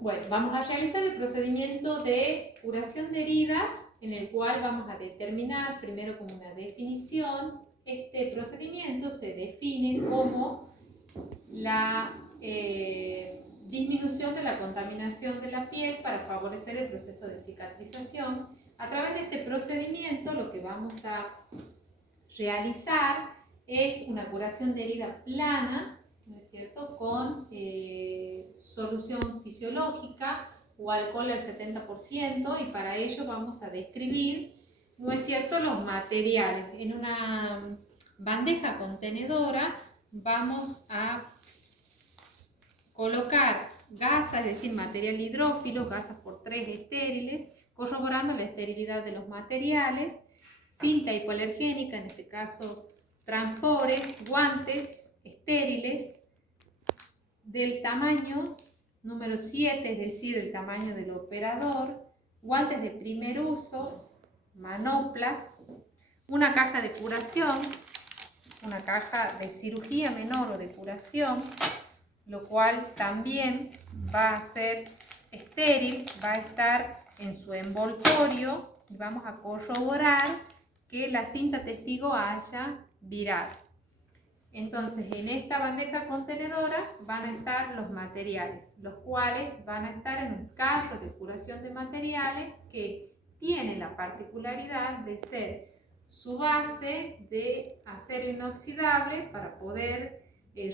Bueno, vamos a realizar el procedimiento de curación de heridas, en el cual vamos a determinar primero como una definición. Este procedimiento se define como la disminución de la contaminación de la piel para favorecer el proceso de cicatrización. A través de este procedimiento lo que vamos a realizar es una curación de herida plana, ¿no es cierto?, con solución fisiológica o alcohol al 70%, y para ello vamos a describir, ¿no es cierto?, los materiales. En una bandeja contenedora vamos a colocar gasas, es decir, material hidrófilo, gasas por 3 estériles, corroborando la esterilidad de los materiales, cinta hipoalergénica, en este caso transpores, guantes estériles del tamaño número 7, es decir, el tamaño del operador, guantes de primer uso, manoplas, una caja de curación, una caja de cirugía menor o de curación, lo cual también va a ser estéril, va a estar en su envoltorio y vamos a corroborar que la cinta testigo haya virado. Entonces, en esta bandeja contenedora van a estar los materiales, los cuales van a estar en un carro de curación de materiales que tiene la particularidad de ser su base de acero inoxidable para poder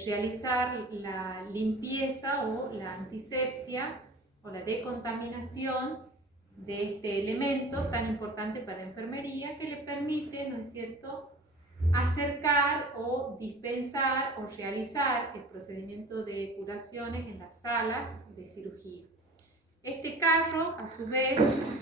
realizar la limpieza o la antisepsia o la decontaminación de este elemento tan importante para la enfermería, que le permite, ¿no es cierto?, acercar o dispensar o realizar el procedimiento de curaciones en las salas de cirugía. Este carro, a su vez,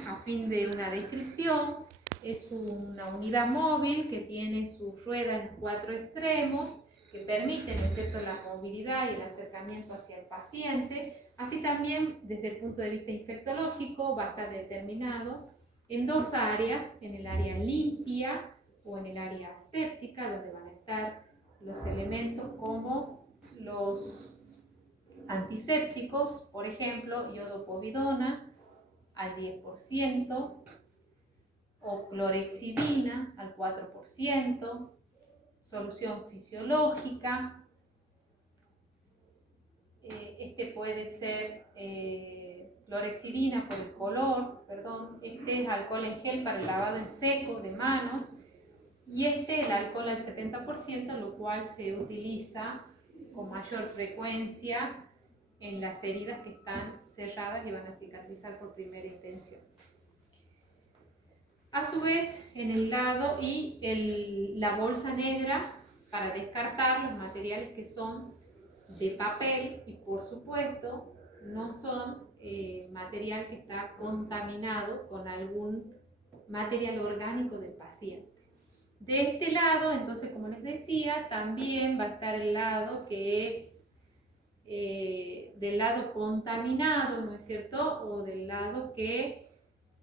a fin de una descripción, es una unidad móvil que tiene su rueda en 4 extremos, que permite, ¿no es cierto?, la movilidad y el acercamiento hacia el paciente. Así también, desde el punto de vista infectológico, va a estar determinado en 2 áreas: en el área limpia o en el área aséptica, donde van a estar los elementos como los antisépticos, por ejemplo, iodopovidona al 10%, o clorexidina al 4%, solución fisiológica. Este puede ser clorexidina por el color, este es alcohol en gel para el lavado en seco de manos, y el alcohol al 70%, lo cual se utiliza con mayor frecuencia en las heridas que están cerradas y van a cicatrizar por primera intención. A su vez, en el lado y la bolsa negra para descartar los materiales que son de papel y, por supuesto, no son material que está contaminado con algún material orgánico del paciente. De este lado, entonces, como les decía, también va a estar el lado que es del lado contaminado, ¿no es cierto?, o del lado que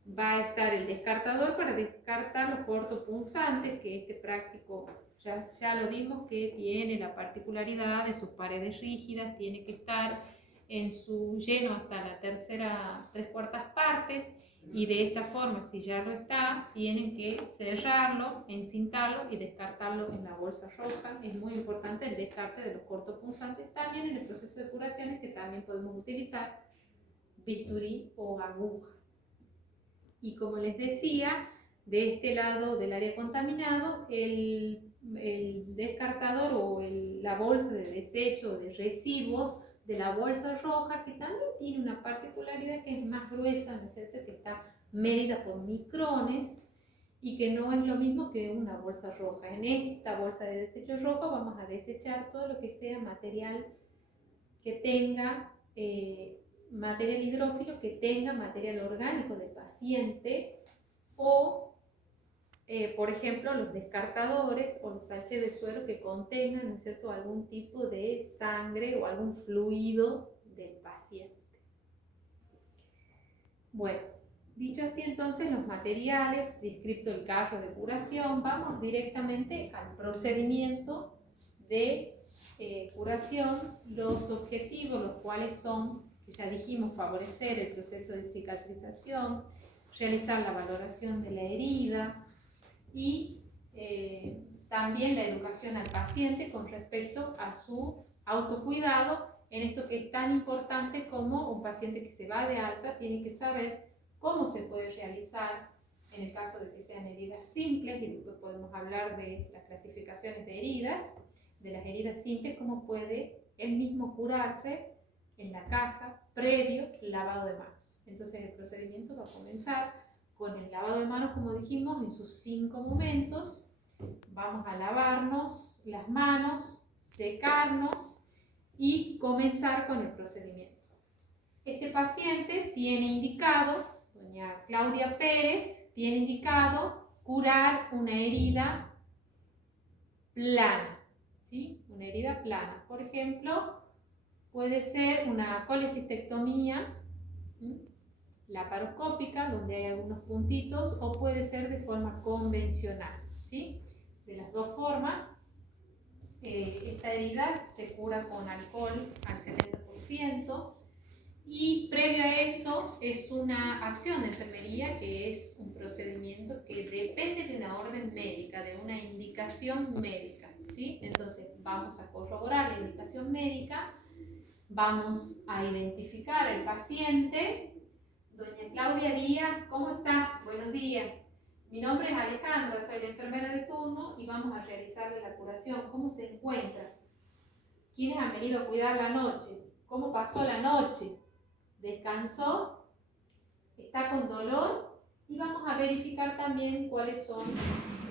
va a estar el descartador para descartar los cortopunzantes, que este práctico ya lo dimos que tiene la particularidad de sus paredes rígidas, tiene que estar en su lleno hasta la tercera 3/4 partes, y de esta forma, si ya lo está, tienen que cerrarlo, encintarlo y descartarlo en la bolsa roja. Es muy importante el descarte de los cortopunzantes también en el proceso de curaciones, que también podemos utilizar bisturí o aguja. Y como les decía, de este lado del área contaminado, el descartador o la bolsa de desecho o de residuos de la bolsa roja, que también tiene una particularidad que es más gruesa, ¿no es cierto?, que está medida por micrones y que no es lo mismo que una bolsa roja. En esta bolsa de desecho roja vamos a desechar todo lo que sea material que tenga material hidrófilo, que tenga material orgánico del paciente, o por ejemplo los descartadores o los sachets de suero que contengan, ¿no es cierto?, algún tipo de sangre o algún fluido del paciente. Bueno, dicho así, entonces, los materiales, descrito el carro de curación, vamos directamente al procedimiento de curación. Los objetivos, los cuales son, que ya dijimos, favorecer el proceso de cicatrización, realizar la valoración de la herida y también la educación al paciente con respecto a su autocuidado en esto que es tan importante como un paciente que se va de alta tiene que saber cómo se puede realizar en el caso de que sean heridas simples, y después podemos hablar de las clasificaciones de heridas, de las heridas simples, cómo puede él mismo curarse en la casa previo lavado de manos. Entonces el procedimiento va a comenzar con el lavado de manos, como dijimos, en sus 5 momentos. Vamos a lavarnos las manos, secarnos y comenzar con el procedimiento. Este paciente tiene indicado, doña Claudia Pérez, tiene indicado curar una herida plana, ¿sí? Una herida plana. Por ejemplo, puede ser una colecistectomía laparoscópica, donde hay algunos puntitos, o puede ser de forma convencional, ¿sí? De las dos formas, esta herida se cura con alcohol al 70%, y previo a eso es una acción de enfermería, que es un procedimiento que depende de una orden médica, de una indicación médica, ¿sí? Entonces vamos a corroborar la indicación médica, vamos a identificar al paciente. Doña Claudia Díaz, ¿cómo está? Buenos días. Mi nombre es Alejandra, soy la enfermera de turno y vamos a realizarle la curación. ¿Cómo se encuentra? ¿Quiénes han venido a cuidar la noche? ¿Cómo pasó la noche? ¿Descansó? ¿Está con dolor? Y vamos a verificar también cuáles son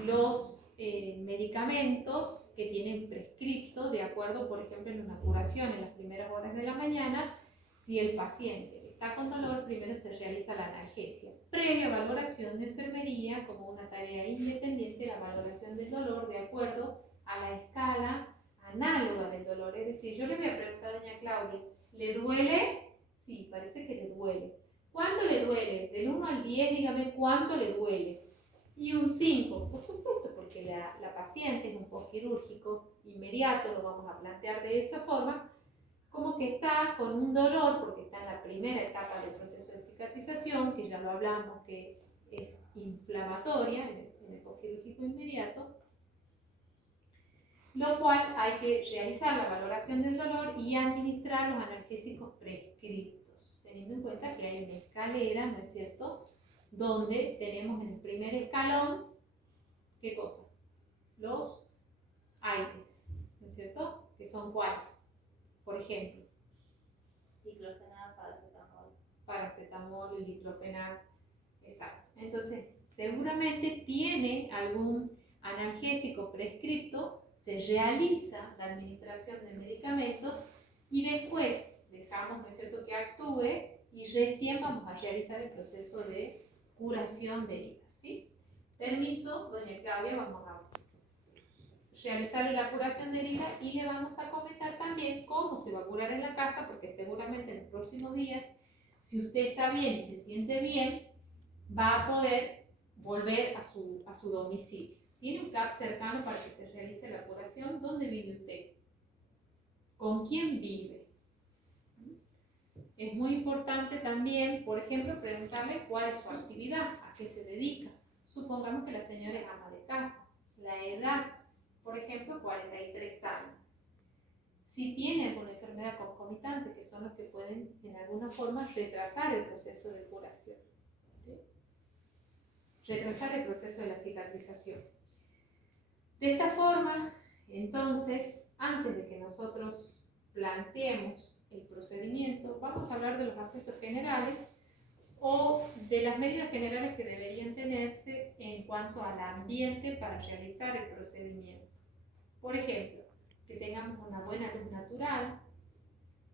los medicamentos que tienen prescrito de acuerdo, por ejemplo, en una curación en las primeras horas de la mañana. Si el paciente está con dolor, primero se realiza la analgesia, previa valoración de enfermería como una tarea independiente, la valoración del dolor de acuerdo a la escala análoga del dolor. Es decir, yo le voy a preguntar a doña Claudia, ¿le duele? Sí, parece que le duele. ¿Cuánto le duele? Del 1 al 10, dígame cuánto le duele. Y un 5, por supuesto, porque la paciente es un postquirúrgico inmediato, lo vamos a plantear de esa forma, como que está con un dolor, porque está en la primera etapa del proceso de cicatrización, que ya lo hablamos, que es inflamatoria en el postquirúrgico inmediato, lo cual hay que realizar la valoración del dolor y administrar los analgésicos prescritos, teniendo en cuenta que hay una escalera, ¿no es cierto?, donde tenemos en el primer escalón, ¿qué cosa? Los AINES, ¿no es cierto?, que son cuáles, por ejemplo. Diclofenac, paracetamol. Paracetamol, diclofenac, exacto. Entonces, seguramente tiene algún analgésico prescrito, se realiza la administración de medicamentos y después dejamos, ¿no es cierto?, que actúe y recién vamos a realizar el proceso de curación de heridas, ¿sí? Permiso, doña Claudia, vamos a realizarle la curación de herida y le vamos a comentar también cómo se va a curar en la casa, porque seguramente en los próximos días, si usted está bien y se siente bien, va a poder volver a su domicilio. ¿Tiene un CAP cercano para que se realice la curación? ¿Dónde vive usted? ¿Con quién vive? Es muy importante también, por ejemplo, preguntarle cuál es su actividad, a qué se dedica. Supongamos que la señora es ama de casa, la edad, por ejemplo, 43 años. Si tiene alguna enfermedad concomitante, que son los que pueden en alguna forma retrasar el proceso de curación, ¿sí? Retrasar el proceso de la cicatrización. De esta forma, entonces, antes de que nosotros planteemos el procedimiento, vamos a hablar de los aspectos generales o de las medidas generales que deberían tenerse en cuanto al ambiente para realizar el procedimiento. Por ejemplo, que tengamos una buena luz natural,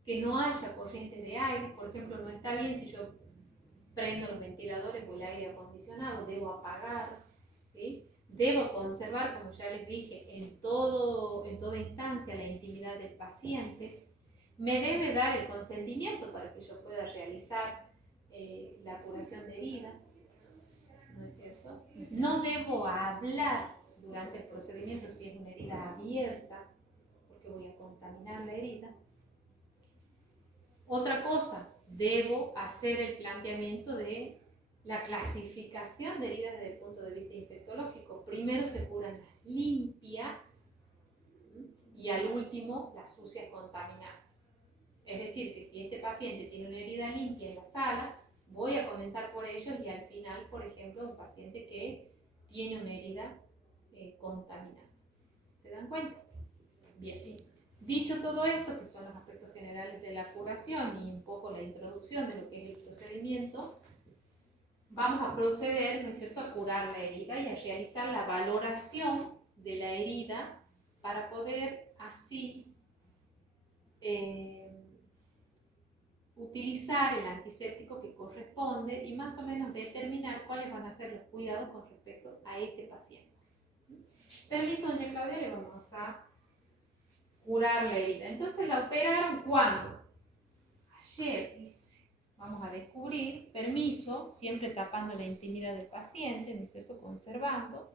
que no haya corrientes de aire. Por ejemplo, no está bien si yo prendo los ventiladores o el aire acondicionado, debo apagar, ¿sí? Debo conservar, como ya les dije, en toda instancia la intimidad del paciente. Me debe dar el consentimiento para que yo pueda realizar la curación de heridas, ¿no es cierto? No debo hablar durante el procedimiento si es una herida abierta, porque voy a contaminar la herida. Otra cosa, debo hacer el planteamiento de la clasificación de heridas desde el punto de vista infectológico. Primero se curan las limpias y al último las sucias contaminadas. Es decir, que si este paciente tiene una herida limpia en la sala, voy a comenzar por ellos y al final, por ejemplo, un paciente que tiene una herida contaminada. ¿Se dan cuenta? Bien. Sí. Dicho todo esto, que son los aspectos generales de la curación y un poco la introducción de lo que es el procedimiento, vamos a proceder, ¿no es cierto?, a curar la herida y a realizar la valoración de la herida para poder así utilizar el antiséptico que corresponde y más o menos determinar cuáles van a ser los cuidados con respecto a este paciente. Permiso, doña Claudia, le vamos a curar la herida. Entonces, ¿la operaron cuándo? Ayer, dice. Vamos a descubrir, permiso, siempre tapando la intimidad del paciente, ¿no es cierto?, conservando.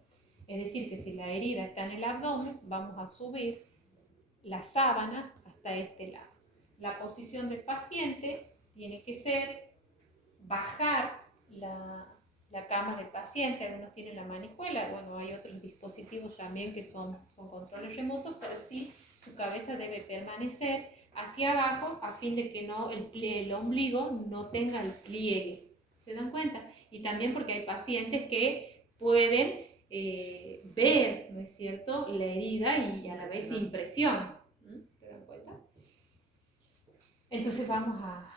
Es decir, que si la herida está en el abdomen, vamos a subir las sábanas hasta este lado. La posición del paciente tiene que ser bajar la cama del paciente. Algunos tienen la manicuela, bueno, hay otros dispositivos también que son con controles remotos, pero sí su cabeza debe permanecer hacia abajo a fin de que no el ombligo no tenga el pliegue. ¿Se dan cuenta? Y también porque hay pacientes que pueden ver, ¿no es cierto?, la herida y a la vez impresión. ¿Se dan cuenta? Entonces vamos a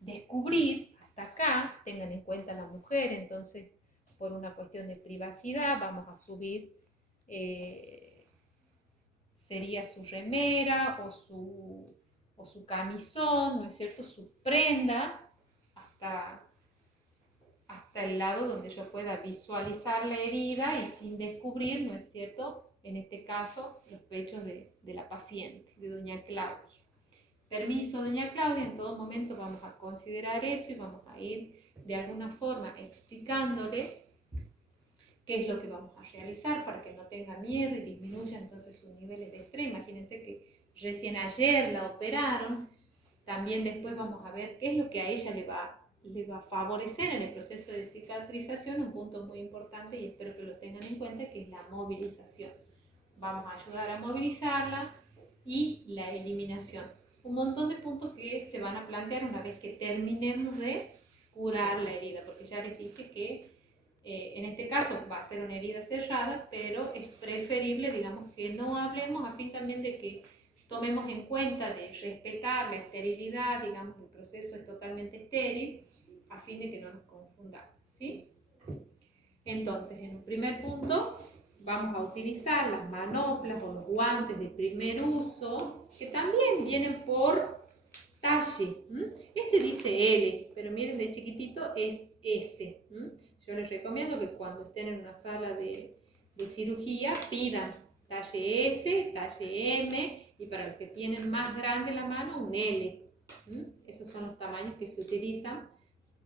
descubrir hasta acá, tengan en cuenta la mujer, entonces por una cuestión de privacidad vamos a subir, sería su remera o su camisón, ¿no es cierto?, su prenda, hasta el lado donde yo pueda visualizar la herida y sin descubrir, ¿no es cierto?, en este caso, los pechos de la paciente, de doña Claudia. Permiso, doña Claudia, en todo momento vamos a considerar eso y vamos a ir de alguna forma explicándole qué es lo que vamos a realizar para que no tenga miedo y disminuya entonces sus niveles de estrés. Imagínense que recién ayer la operaron, también después vamos a ver qué es lo que a ella le va a favorecer en el proceso de cicatrización, un punto muy importante y espero que lo tengan en cuenta, que es la movilización. Vamos a ayudar a movilizarla y la eliminación. Un montón de puntos que se van a plantear una vez que terminemos de curar la herida, porque ya les dije que en este caso va a ser una herida cerrada, pero es preferible, digamos, que no hablemos a fin también de que tomemos en cuenta de respetar la esterilidad, digamos, el proceso es totalmente estéril, a fin de que no nos confundamos, ¿sí? Entonces, en un primer punto, vamos a utilizar las manoplas o los guantes de primer uso, que también vienen por talle. Este dice L, pero miren, de chiquitito es S. Yo les recomiendo que cuando estén en una sala de cirugía pidan talle S, talle M y para los que tienen más grande la mano, un L. Esos son los tamaños que se utilizan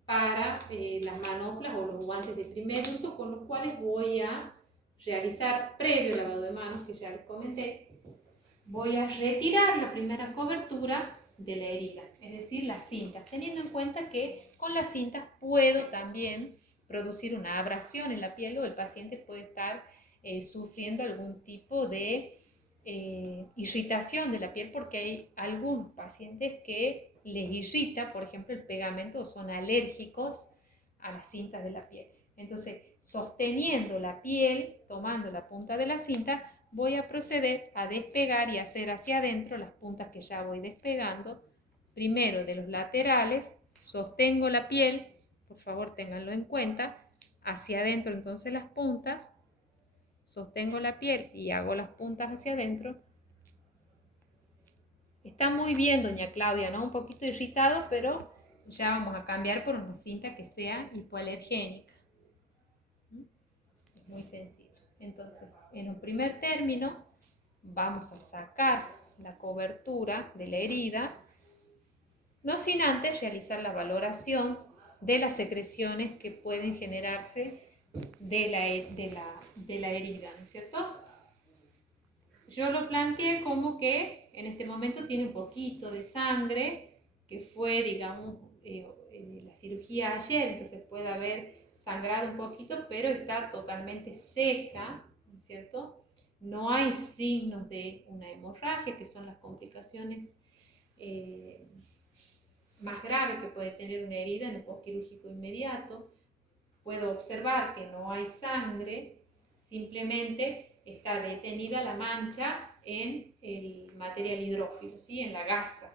para las manoplas o los guantes de primer uso, con los cuales voy a realizar, previo lavado de manos, que ya les comenté, voy a retirar la primera cobertura de la herida, es decir, las cintas, teniendo en cuenta que con las cintas puedo también producir una abrasión en la piel o el paciente puede estar sufriendo algún tipo de irritación de la piel, porque hay algunos pacientes que les irrita, por ejemplo, el pegamento o son alérgicos a las cintas de la piel. Entonces, sosteniendo la piel, tomando la punta de la cinta, voy a proceder a despegar y hacer hacia adentro las puntas que ya voy despegando. Primero de los laterales, sostengo la piel, por favor ténganlo en cuenta, hacia adentro entonces las puntas, sostengo la piel y hago las puntas hacia adentro. Está muy bien, doña Claudia, ¿no? Un poquito irritado, pero ya vamos a cambiar por una cinta que sea hipoalergénica. Es muy sencillo. Entonces, en un primer término, vamos a sacar la cobertura de la herida, no sin antes realizar la valoración de las secreciones que pueden generarse de la herida, ¿no es cierto? Yo lo planteé como que en este momento tiene un poquito de sangre que fue, digamos, la cirugía ayer, entonces puede haber sangrado un poquito, pero está totalmente seca, ¿no es cierto? No hay signos de una hemorragia, que son las complicaciones más graves que puede tener una herida en el postquirúrgico inmediato. Puedo observar que no hay sangre, simplemente está detenida la mancha en el material hidrófilo, ¿sí? En la gasa,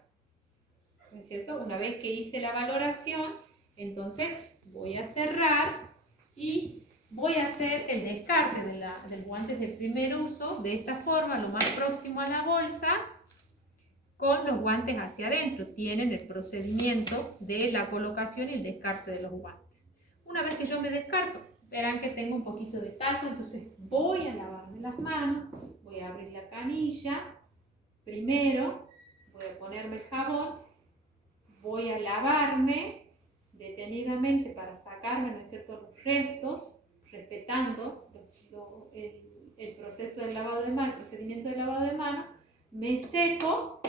¿no es cierto? Una vez que hice la valoración, entonces voy a cerrar y voy a hacer el descarte de los guantes de primer uso de esta forma, lo más próximo a la bolsa, con los guantes hacia adentro. Tienen el procedimiento de la colocación y el descarte de los guantes. Una vez que yo me descarto, verán que tengo un poquito de talco, entonces voy a lavarme las manos, voy a abrir la canilla, primero voy a ponerme el jabón, voy a lavarme detenidamente para sacarme, ¿no es cierto?, los restos, respetando el proceso del lavado de manos, el procedimiento de lavado de manos. Me seco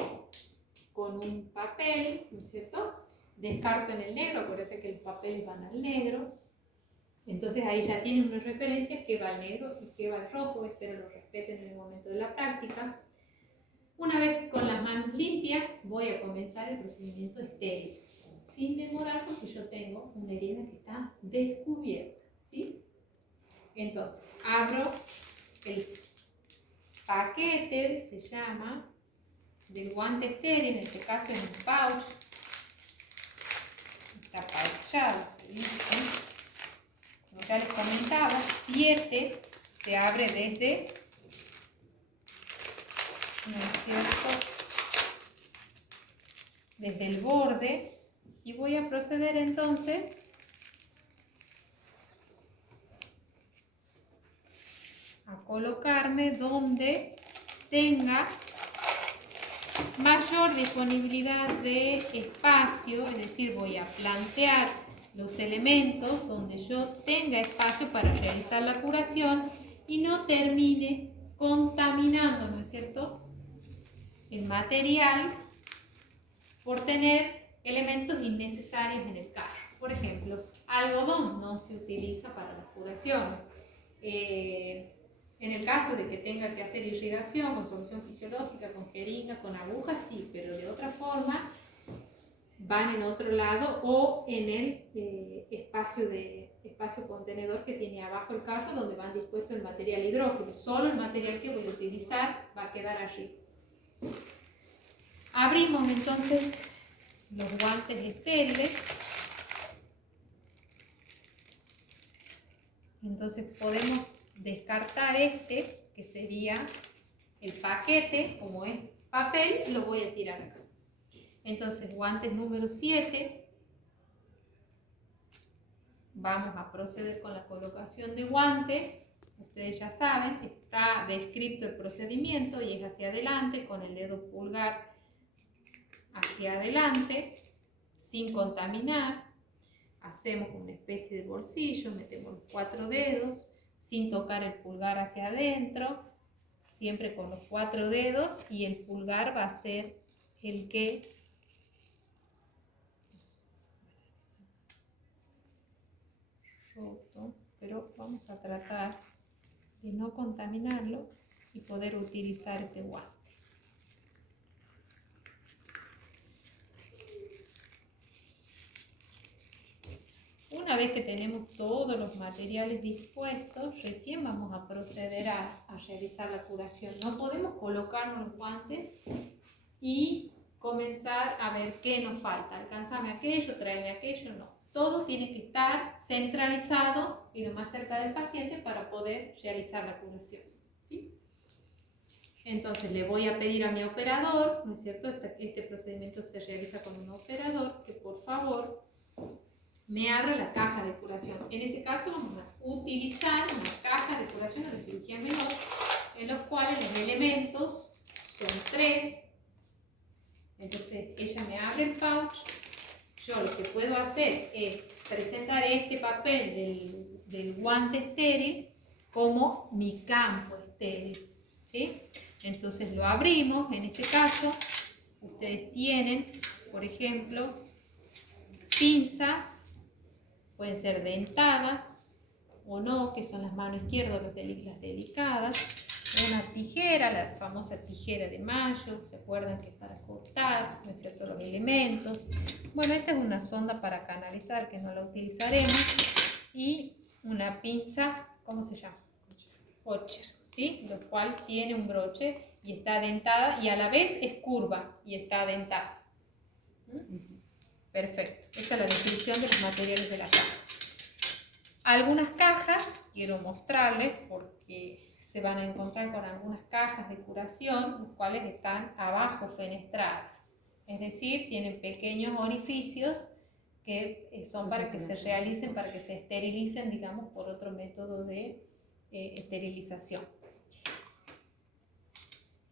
con un papel, ¿no es cierto? Descarto en el negro, acuérdense que los papeles van al negro. Entonces ahí ya tienen una referencia que va al negro y que va al rojo. Espero lo respeten en el momento de la práctica. Una vez con las manos limpias, voy a comenzar el procedimiento estéril, sin demorar, porque yo tengo una herida que está descubierta, ¿sí? Entonces, abro el paquete, se llama, del guante estéril, en este caso es un pouch, está pouchado, se dice. Como ya les comentaba, 7 se abre desde, ¿no es cierto?, desde el borde, y voy a proceder entonces a colocarme donde tenga mayor disponibilidad de espacio, es decir, voy a plantear los elementos donde yo tenga espacio para realizar la curación y no termine contaminando, ¿no es cierto?, el material por tener elementos innecesarios en el carro. Por ejemplo, algodón no se utiliza para las curaciones. En el caso de que tenga que hacer irrigación con solución fisiológica, con jeringa, con agujas, sí, pero de otra forma van en otro lado o en el espacio contenedor que tiene abajo el carro, donde van dispuesto el material hidrófilo. Solo el material que voy a utilizar va a quedar allí. Abrimos entonces los guantes estériles. Entonces podemos descartar este, que sería el paquete, como es papel, lo voy a tirar acá. Entonces, guantes número 7. Vamos a proceder con la colocación de guantes. Ustedes ya saben, está descrito el procedimiento y es hacia adelante, con el dedo pulgar hacia adelante, sin contaminar. Hacemos una especie de bolsillo, metemos los 4 dedos, sin tocar el pulgar hacia adentro, siempre con los 4 dedos, y el pulgar va a ser el que roto, pero vamos a tratar de no contaminarlo y poder utilizar este guante. Una vez que tenemos todos los materiales dispuestos, recién vamos a proceder a realizar la curación. No podemos colocarnos los guantes y comenzar a ver qué nos falta. Alcánzame aquello, tráeme aquello, no. Todo tiene que estar centralizado y lo más cerca del paciente para poder realizar la curación, ¿sí? Entonces le voy a pedir a mi operador, ¿no es cierto? Este procedimiento se realiza con un operador, que por favor me abra la caja de curación. En este caso vamos a utilizar una caja de curación de cirugía menor, en los cuales los elementos son 3. Entonces ella me abre el pouch. Yo lo que puedo hacer es presentar este papel del guante estéril como mi campo estéril, ¿sí? Entonces lo abrimos. En este caso ustedes tienen, por ejemplo, pinzas, pueden ser dentadas o no, que son las manos izquierdas, las delicadas, una tijera, la famosa tijera de mayo, ¿se acuerdan que es para cortar, ¿no es cierto?, los elementos? Bueno, esta es una sonda para canalizar, que no la utilizaremos, y una pinza, ¿cómo se llama? Kocher, ¿sí? Lo cual tiene un broche y está dentada y a la vez es curva y está dentada. Perfecto, esta es la descripción de los materiales de la caja. Algunas cajas quiero mostrarles porque se van a encontrar con algunas cajas de curación, las cuales están abajo fenestradas. Es decir, tienen pequeños orificios que son para que se realicen, para que se esterilicen, digamos, por otro método de esterilización.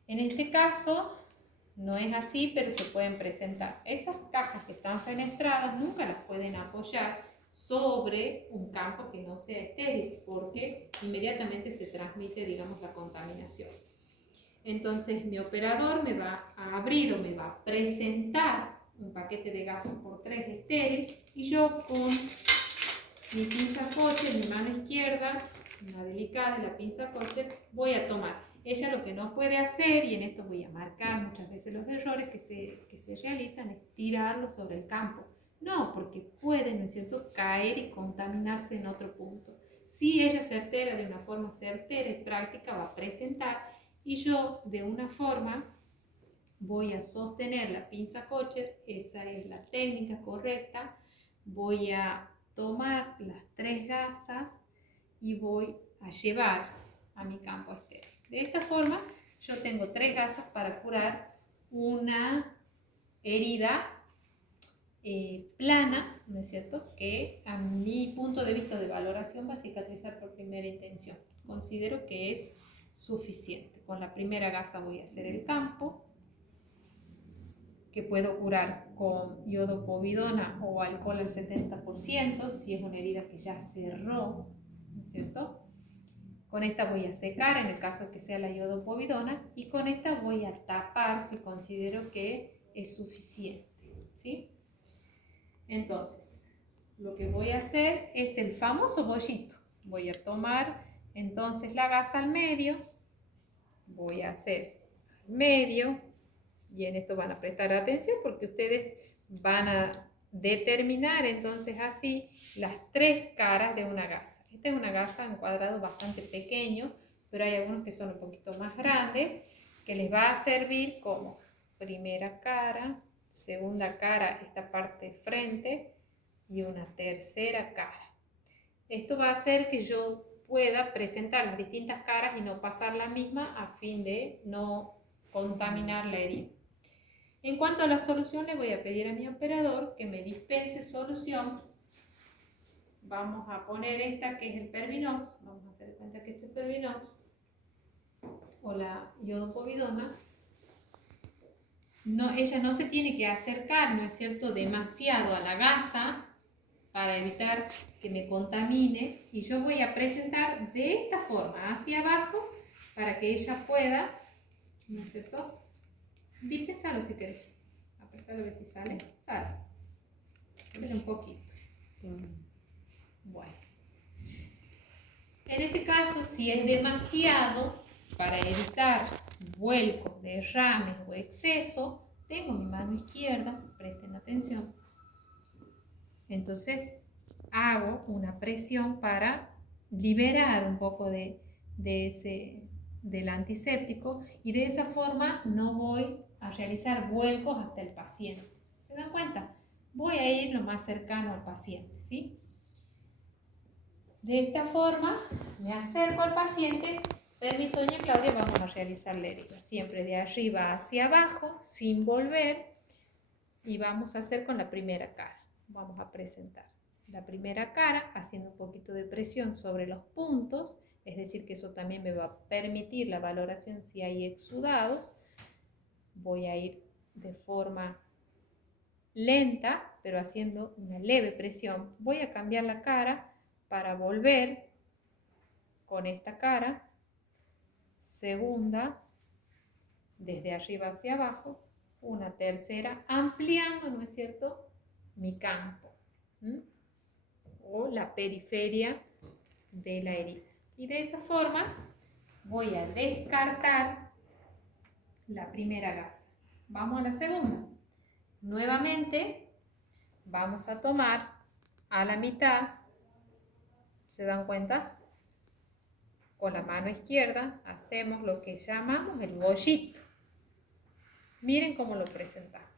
En este caso no es así, pero se pueden presentar. Esas cajas que están fenestradas nunca las pueden apoyar sobre un campo que no sea estéril, porque inmediatamente se transmite, digamos, la contaminación. Entonces mi operador me va a abrir o me va a presentar un paquete de gasas por 3 estéril, y yo con mi pinza Kocher, mi mano izquierda, una delicada, la pinza Kocher, voy a tomar. Ella lo que no puede hacer, y en esto voy a marcar muchas veces los errores que se realizan, es tirarlo sobre el campo. No, porque puede, ¿no es cierto?, caer y contaminarse en otro punto. Si ella certera, de una forma certera y práctica, va a presentar, y yo de una forma voy a sostener la pinza Kocher, esa es la técnica correcta, voy a tomar las 3 gasas y voy a llevar a mi campo estéril. De esta forma yo tengo 3 gasas para curar una herida plana, ¿no es cierto?, que a mi punto de vista de valoración va a cicatrizar por primera intención. Considero que es suficiente. Con la primera gasa voy a hacer el campo, que puedo curar con iodopovidona o alcohol al 70%, si es una herida que ya cerró, ¿no es cierto? Con esta voy a secar, en el caso que sea la iodopovidona, y con esta voy a tapar si considero que es suficiente, ¿sí? Entonces, lo que voy a hacer es el famoso bollito. Voy a tomar entonces la gasa al medio, voy a hacer al medio, y en esto van a prestar atención porque ustedes van a determinar entonces así las 3 caras de una gasa. Esta es una gasa en cuadrado bastante pequeño, pero hay algunos que son un poquito más grandes, que les va a servir como primera cara, segunda cara, esta parte frente, y una tercera cara. Esto va a hacer que yo pueda presentar las distintas caras y no pasar la misma, a fin de no contaminar la herida. En cuanto a la solución, le voy a pedir a mi operador que me dispense solución. Vamos a poner esta, que es el Pervinox. Vamos a hacer cuenta que este es Pervinox o la iodopovidona. No, ella no se tiene que acercar, ¿no es cierto?, demasiado a la gasa para evitar que me contamine, y yo voy a presentar de esta forma hacia abajo para que ella pueda, ¿no es cierto?, dispensarlo si querés. Apretalo a ver si sale. Sale. Sale un poquito. Bueno. En este caso, si es demasiado, para evitar vuelcos, derrames o exceso, tengo mi mano izquierda, presten atención. Entonces hago una presión para liberar un poco del antiséptico, y de esa forma no voy a realizar vuelcos hasta el paciente. ¿Se dan cuenta? Voy a ir lo más cercano al paciente, ¿sí? De esta forma me acerco al paciente. Permiso, doña Claudia, vamos a realizar la herida. Siempre de arriba hacia abajo, sin volver, y vamos a hacer con la primera cara. Vamos a presentar la primera cara haciendo un poquito de presión sobre los puntos, es decir que eso también me va a permitir la valoración si hay exudados. Voy a ir de forma lenta, pero haciendo una leve presión. Voy a cambiar la cara para volver con esta cara, segunda, desde arriba hacia abajo, una tercera, ampliando, ¿no es cierto?, mi campo. ¿m? O la periferia de la herida. Y de esa forma voy a descartar la primera gasa. Vamos a la segunda. Nuevamente vamos a tomar a la mitad, ¿se dan cuenta? Con la mano izquierda hacemos lo que llamamos el bollito. Miren cómo lo presentamos.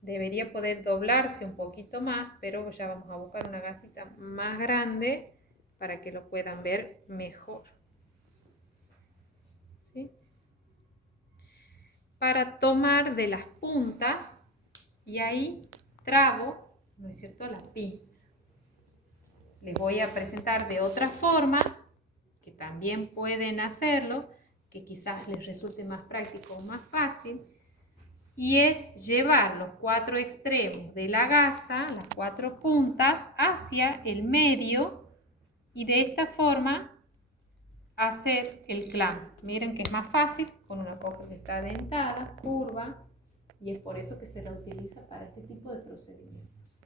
Debería poder doblarse un poquito más, pero ya vamos a buscar una gasita más grande para que lo puedan ver mejor. ¿Sí? Para tomar de las puntas y ahí trabo, ¿no es cierto?, las pinzas. Les voy a presentar de otra forma, que también pueden hacerlo, que quizás les resulte más práctico o más fácil, y es llevar los 4 extremos de la gasa, las 4 puntas, hacia el medio y de esta forma hacer el clamp. Miren que es más fácil con una hoja que está dentada, curva, y es por eso que se la utiliza para este tipo de procedimientos.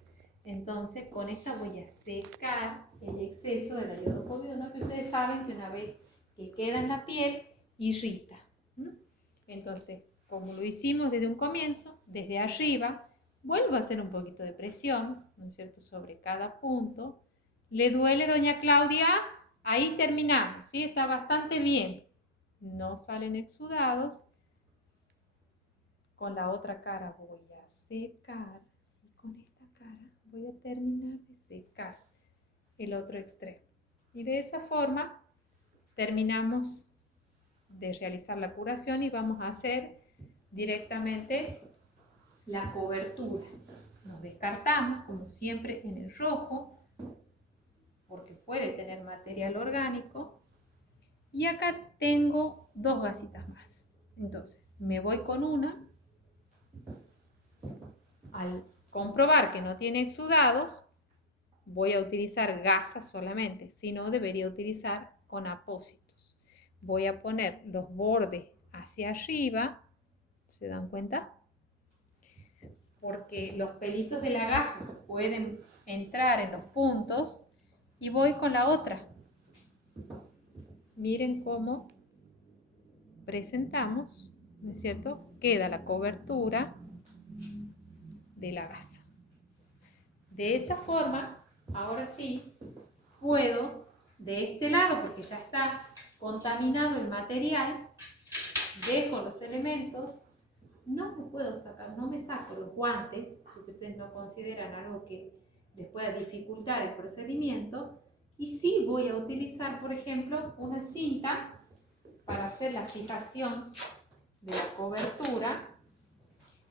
Entonces con esta voy a secar el exceso del iodopovidona, que ustedes saben que una vez que queda en la piel irrita. Entonces, como lo hicimos desde un comienzo, desde arriba, vuelvo a hacer un poquito de presión, ¿no es cierto?, sobre cada punto. ¿Le duele, doña Claudia? Ahí terminamos, ¿sí? Está bastante bien. No salen exudados. Con la otra cara voy a secar y con esta cara voy a terminar de secar el otro extremo. Y de esa forma terminamos de realizar la curación y vamos a hacer directamente la cobertura. Nos descartamos, como siempre, en el rojo, porque puede tener material orgánico. Y acá tengo 2 gasitas más. Entonces, me voy con una. Al comprobar que no tiene exudados, voy a utilizar gasas solamente, si no debería utilizar con apósitos. Voy a poner los bordes hacia arriba, ¿se dan cuenta? Porque los pelitos de la gasa pueden entrar en los puntos y voy con la otra. Miren cómo presentamos, ¿no es cierto? Queda la cobertura de la gasa. De esa forma, ahora sí, puedo de este lado, porque ya está contaminado el material, dejo los elementos, no me puedo sacar, no me saco los guantes, si ustedes no consideran algo que les pueda dificultar el procedimiento, y sí voy a utilizar, por ejemplo, una cinta para hacer la fijación de la cobertura.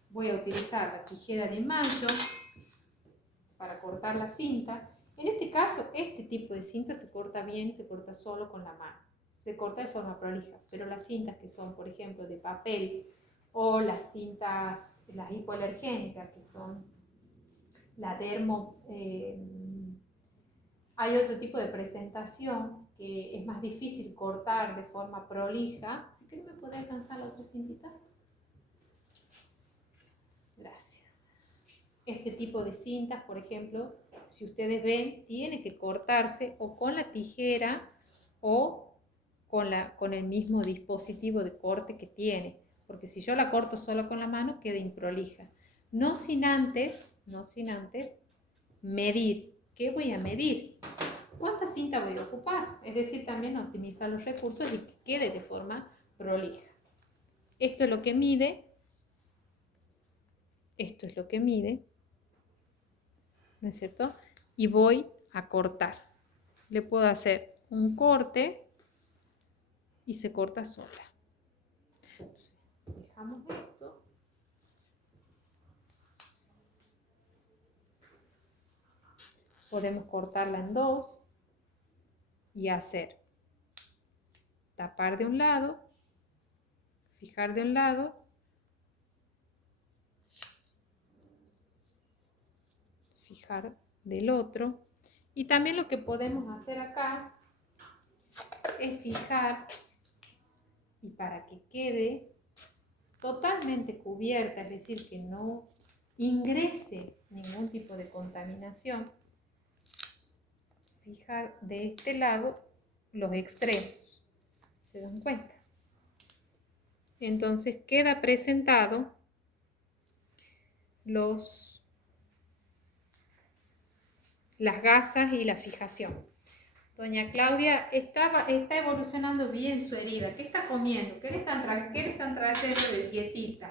Voy a utilizar la tijera de mayo para cortar la cinta. En este caso, este tipo de cinta se corta bien y se corta solo con la mano. Se corta de forma prolija, pero las cintas que son, por ejemplo, de papel o las cintas, las hipoalergénicas, que son la dermo, hay otro tipo de presentación que es más difícil cortar de forma prolija. Así que me podría alcanzar la otra cintita. Gracias. Este tipo de cintas, por ejemplo, si ustedes ven, tiene que cortarse o con la tijera o con el mismo dispositivo de corte que tiene, porque si yo la corto solo con la mano queda improlija. No sin antes medir. ¿Qué voy a medir? ¿Cuánta cinta voy a ocupar? Es decir, también optimizar los recursos y que quede de forma prolija. Esto es lo que mide. Esto es lo que mide, ¿no es cierto? Y voy a cortar. Le puedo hacer un corte y se corta sola. Entonces, dejamos esto. Podemos cortarla en 2 y hacer tapar de un lado, fijar de un lado, fijar del otro. Y también lo que podemos hacer acá es fijar, y para que quede totalmente cubierta, es decir, que no ingrese ningún tipo de contaminación. Fijar de este lado los extremos, ¿se dan cuenta? Entonces queda presentado las gasas y la fijación. Doña Claudia está evolucionando bien su herida. ¿Qué está comiendo? ¿Qué le están trayendo de dietita?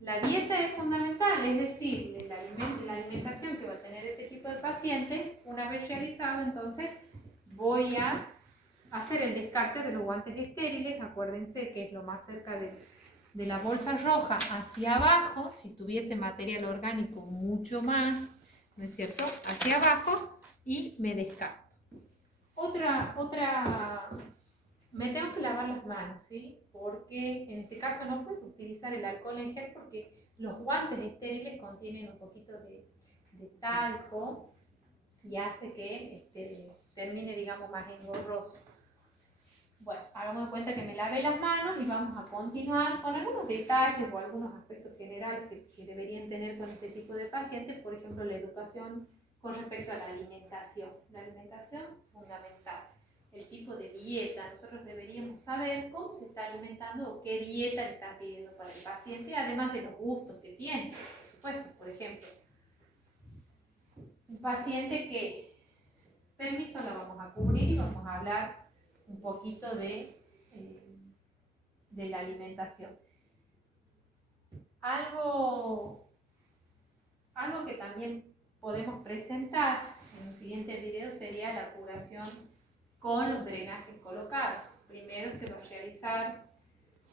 La dieta es fundamental, es decir, la alimentación que va a tener este tipo de paciente, una vez realizado, entonces voy a hacer el descarte de los guantes estériles. Acuérdense que es lo más cerca de la bolsa roja hacia abajo. Si tuviese material orgánico, mucho más, ¿no es cierto? Hacia abajo, y me descarto. Me tengo que lavar las manos, ¿sí? Porque en este caso no puedo utilizar el alcohol en gel porque los guantes estériles contienen un poquito de talco y hace que termine, digamos, más engorroso. Bueno, hagamos de cuenta que me lavé las manos y vamos a continuar con algunos detalles o algunos aspectos generales que deberían tener con este tipo de pacientes. Por ejemplo, la educación con respecto a la alimentación. La alimentación fundamental. El tipo de dieta. Nosotros deberíamos saber cómo se está alimentando o qué dieta le están pidiendo para el paciente, además de los gustos que tiene, por supuesto. Por ejemplo, un paciente que, permiso, lo vamos a cubrir y vamos a hablar un poquito de la alimentación. Algo que también podemos presentar en los siguientes videos sería la curación con los drenajes colocados. Primero se va a realizar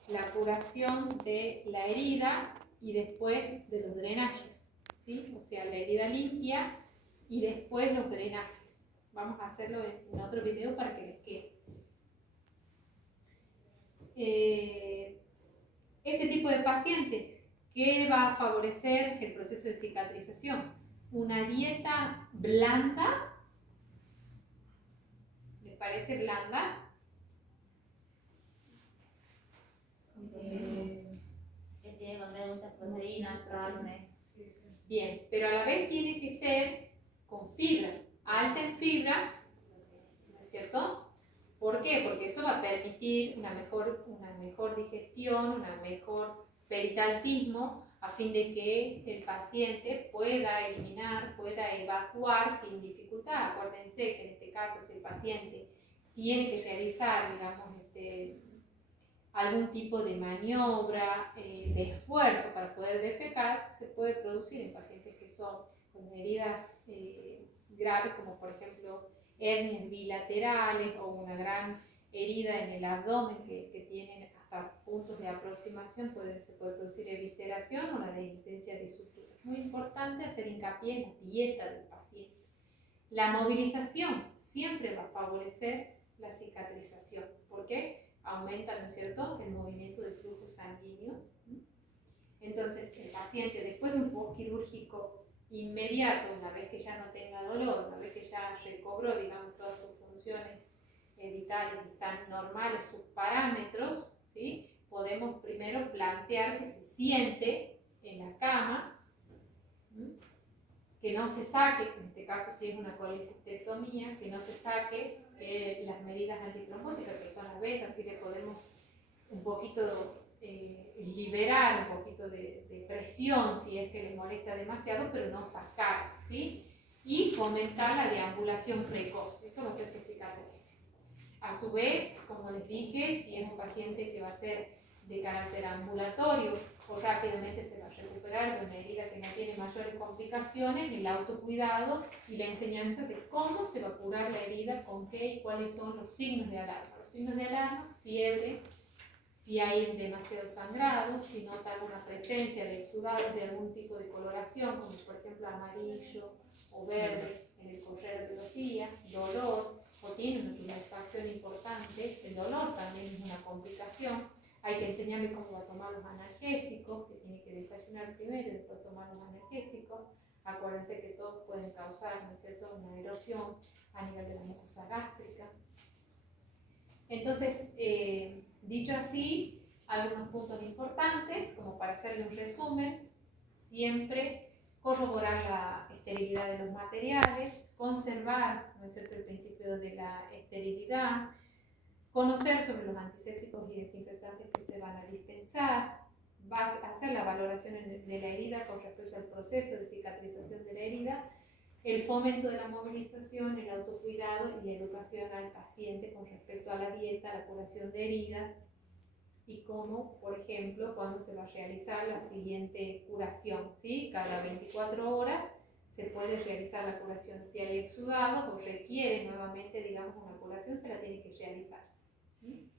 la curación de la herida y después de los drenajes, ¿sí? O sea, la herida limpia y después los drenajes. Vamos a hacerlo en otro video para que les quede. Este tipo de pacientes, ¿qué va a favorecer el proceso de cicatrización? Una dieta blanda. ¿Les parece blanda? Que tiene que contener muchas proteínas, carne. Bien, pero a la vez tiene que ser con fibra, alta en fibra, ¿no es cierto? ¿Por qué? Porque eso va a permitir una mejor digestión, un mejor peritaltismo, a fin de que el paciente pueda eliminar, pueda evacuar sin dificultad. Acuérdense que en este caso, si el paciente tiene que realizar, digamos, algún tipo de maniobra, de esfuerzo para poder defecar, se puede producir en pacientes que son con heridas graves, como por ejemplo hernias bilaterales o una gran herida en el abdomen que tienen hasta puntos de aproximación. Se puede producir evisceración o la dehiscencia de sutura. Es muy importante hacer hincapié en la dieta del paciente. La movilización siempre va a favorecer la cicatrización. ¿Por qué? Aumenta, ¿no es cierto?, el movimiento del flujo sanguíneo. Entonces, el paciente, después de un postquirúrgico inmediato, una vez que ya no tenga dolor, una vez que ya recobró, digamos, todas sus funciones vitales, están normales, sus parámetros, ¿sí?, podemos primero plantear que se siente en la cama, que no se saque, en este caso si es una colecistectomía, que no se saque las medidas antitrombóticas, que son las betas, si le podemos un poquito liberar un poquito de presión si es que les molesta demasiado, pero no sacar, ¿sí? Y fomentar la deambulación precoz, eso va a hacer que cicatrice. A su vez, como les dije, si es un paciente que va a ser de carácter ambulatorio o rápidamente se va a recuperar de una herida que no tiene mayores complicaciones, el autocuidado y la enseñanza de cómo se va a curar la herida, con qué y cuáles son los signos de alarma. Los signos de alarma: fiebre, si hay demasiado sangrado, si nota alguna presencia de exudados de algún tipo de coloración, como por ejemplo amarillo o verde en el correr de los días, dolor, o tiene una tumefacción importante. El dolor también es una complicación. Hay que enseñarle cómo va a tomar los analgésicos, que tiene que desayunar primero y después tomar los analgésicos. Acuérdense que todos pueden causar, ¿no es cierto?, una erosión a nivel de la mucosa gástrica. Entonces, dicho así, algunos puntos importantes, como para hacerle un resumen: siempre corroborar la esterilidad de los materiales, conservar, ¿no es cierto?, el principio de la esterilidad, conocer sobre los antisépticos y desinfectantes que se van a dispensar, vas a hacer la valoración de la herida con respecto al proceso de cicatrización de la herida, el fomento de la movilización, el autocuidado y la educación al paciente con respecto a la dieta, la curación de heridas y cómo, por ejemplo, cuándo se va a realizar la siguiente curación, ¿sí? Cada 24 horas se puede realizar la curación. Si hay exudados o requiere nuevamente, digamos, una curación, se la tiene que realizar. ¿Sí?